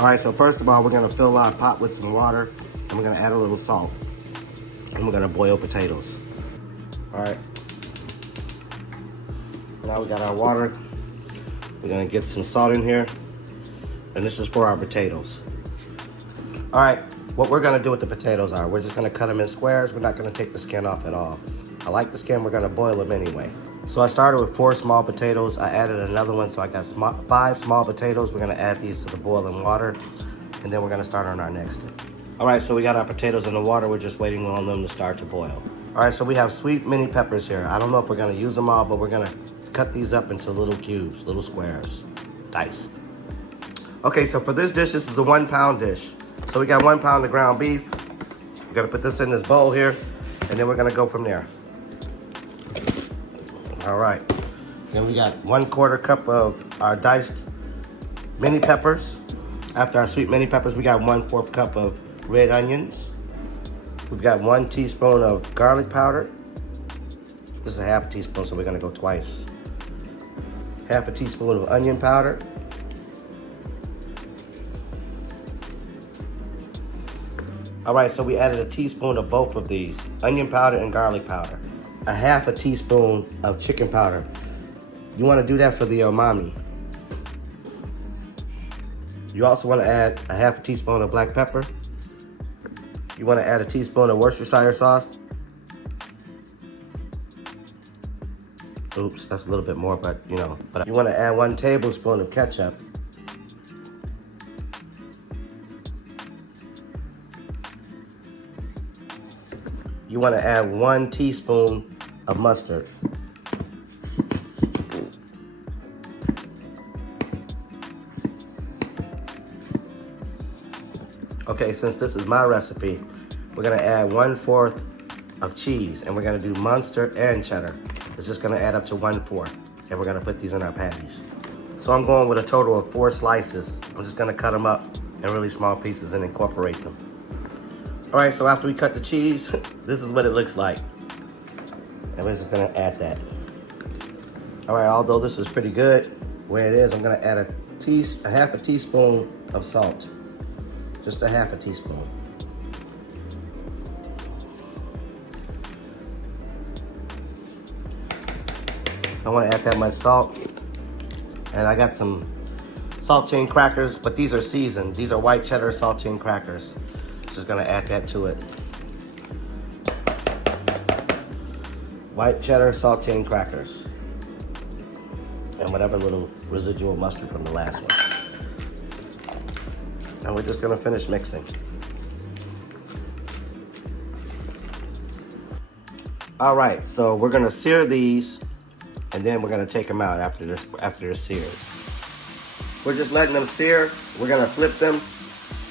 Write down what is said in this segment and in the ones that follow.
All right, so first of all, we're gonna fill our pot with some water and we're gonna add a little salt. And we're gonna boil potatoes. All right. Now we got our water. We're gonna get some salt in here. And this is for our potatoes. All right, what we're gonna do with the potatoes are, we're just gonna cut them in squares. We're not gonna take the skin off at all. I like the skin, we're gonna boil them anyway. So I started with 4 small potatoes. I added another one, so I got 5 small potatoes. We're gonna add these to the boiling water, and then we're gonna start on our next. All right, so we got our potatoes in the water. We're just waiting on them to start to boil. All right, so we have sweet mini peppers here. I don't know if we're gonna use them all, but we're gonna cut these up into little cubes, little squares, dice. Okay, so for this dish, this is a 1 pound dish. So we got 1 pound of ground beef. We're gonna put this in this bowl here, and then we're gonna go from there. All right, then we got 1/4 cup of our diced mini peppers. After our sweet mini peppers, we got 1/4 cup of red onions. We've got 1 teaspoon of garlic powder. This is a 1/2 teaspoon, so we're gonna go twice. 1/2 teaspoon of onion powder. All right, so we added a teaspoon of both of these, onion powder and garlic powder. 1/2 teaspoon of chicken powder. You wanna do that for the umami. You also wanna add 1/2 teaspoon of black pepper. You wanna add a teaspoon of Worcestershire sauce. Oops, that's a little bit more, but you know. But you wanna add 1 tablespoon of ketchup. You wanna add 1 teaspoon of mustard. Okay, since this is my recipe, we're gonna add 1/4 of cheese, and we're gonna do Munster and cheddar. It's just gonna add up to 1/4, and we're gonna put these in our patties. So I'm going with a total of 4 slices. I'm just gonna cut them up in really small pieces and incorporate them. All right, so after we cut the cheese, this is what it looks like. And we're just gonna add that. All right, although this is pretty good where it is, I'm gonna add a 1/2 teaspoon of salt. Just a 1/2 teaspoon. I wanna add that much salt. And I got some saltine crackers, but these are seasoned. These are white cheddar saltine crackers. Just gonna add that to it. White cheddar saltine crackers. And whatever little residual mustard from the last one. And we're just gonna finish mixing. All right, so we're gonna sear these, and then we're gonna take them out after they're seared. We're just letting them sear. We're gonna flip them,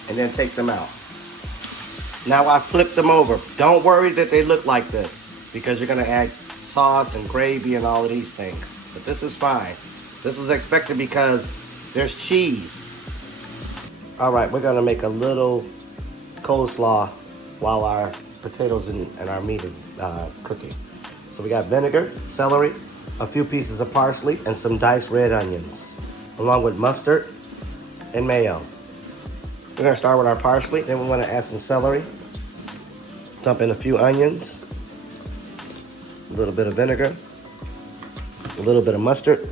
and then take them out. Now I flipped them over. Don't worry that they look like this, because you're gonna add sauce and gravy and all of these things. But this is fine. This was expected because there's cheese. All right, we're gonna make a little coleslaw while our potatoes and our meat is cooking. So we got vinegar, celery, a few pieces of parsley, and some diced red onions, along with mustard and mayo. We're gonna start with our parsley, then we wanna add some celery, dump in a few onions, a little bit of vinegar, a little bit of mustard.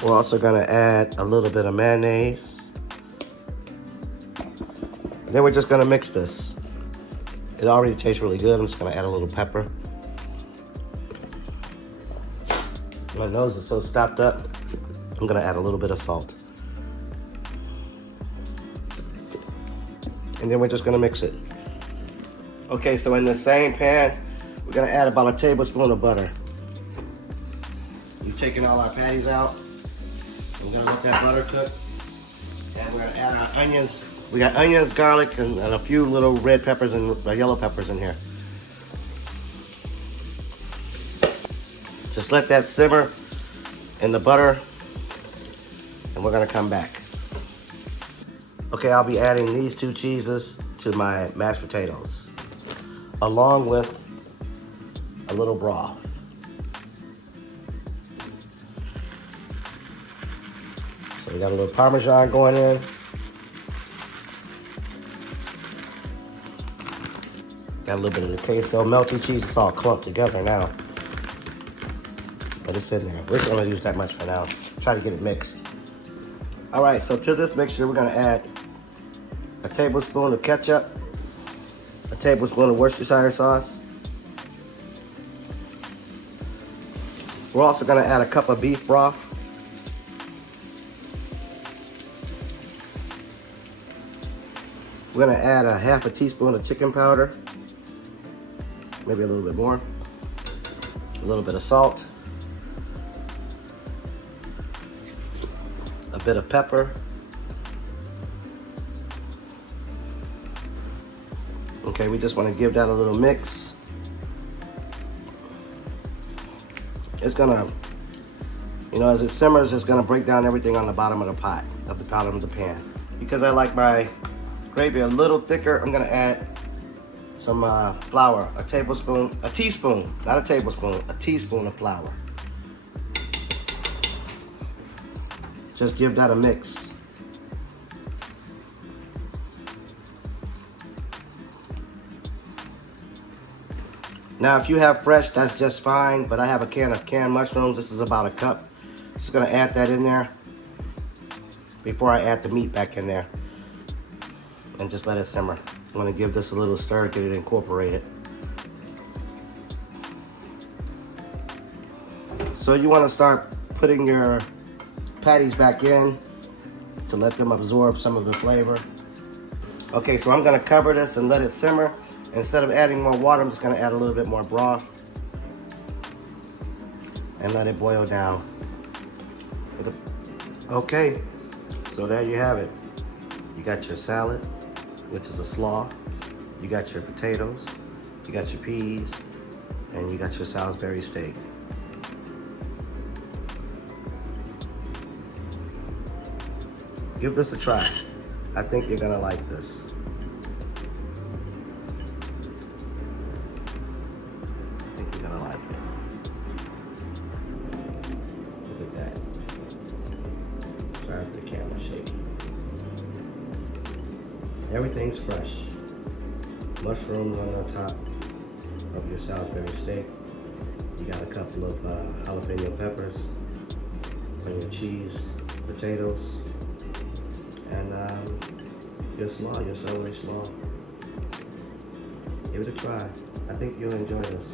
We're also gonna add a little bit of mayonnaise. And then we're just gonna mix this. It already tastes really good. I'm just gonna add a little pepper. My nose is so stopped up, I'm gonna add a little bit of salt. And then we're just gonna mix it. Okay, so in the same pan, we're gonna add about a tablespoon of butter. We've taken all our patties out. We're gonna let that butter cook. And we're gonna add our onions. We got onions, garlic, and a few little red peppers and yellow peppers in here. Just let that simmer in the butter, and we're gonna come back. Okay, I'll be adding these 2 cheeses to my mashed potatoes, along with a little broth. So we got a little Parmesan going in. Got a little bit of the queso, melty cheese. It's all clumped together now. But it's in there. We're just gonna use that much for now. Try to get it mixed. All right, so to this mixture, we're gonna add a tablespoon of ketchup, a tablespoon of Worcestershire sauce. We're also gonna add a cup of beef broth. We're gonna add a half a teaspoon of chicken powder, maybe a little bit more, a little bit of salt, a bit of pepper, okay, we just want to give that a little mix. It's gonna, you know, as it simmers, it's gonna break down everything on the bottom of the pot, at the bottom of the pan. Because I like my gravy a little thicker, I'm gonna add some flour, a teaspoon, not a tablespoon, a teaspoon of flour. Just give that a mix. Now, if you have fresh, that's just fine, but I have a can of canned mushrooms. This is about a cup. Just gonna add that in there before I add the meat back in there and just let it simmer. I'm gonna give this a little stir, get it incorporated. So you wanna start putting your patties back in to let them absorb some of the flavor. Okay, so I'm gonna cover this and let it simmer. Instead of adding more water, I'm just gonna add a little bit more broth and let it boil down. Okay, so there you have it. You got your salad, which is a slaw. You got your potatoes, you got your peas, and you got your Salisbury steak. Give this a try. I think you're gonna like this. I think you're gonna like it. Look at that. Sorry for the camera shaking. Everything's fresh. Mushrooms on the top of your Salisbury steak. You got a couple of jalapeno peppers on your cheese, potatoes, and your slaw, your celery slaw. Give it a try. I think you'll enjoy this.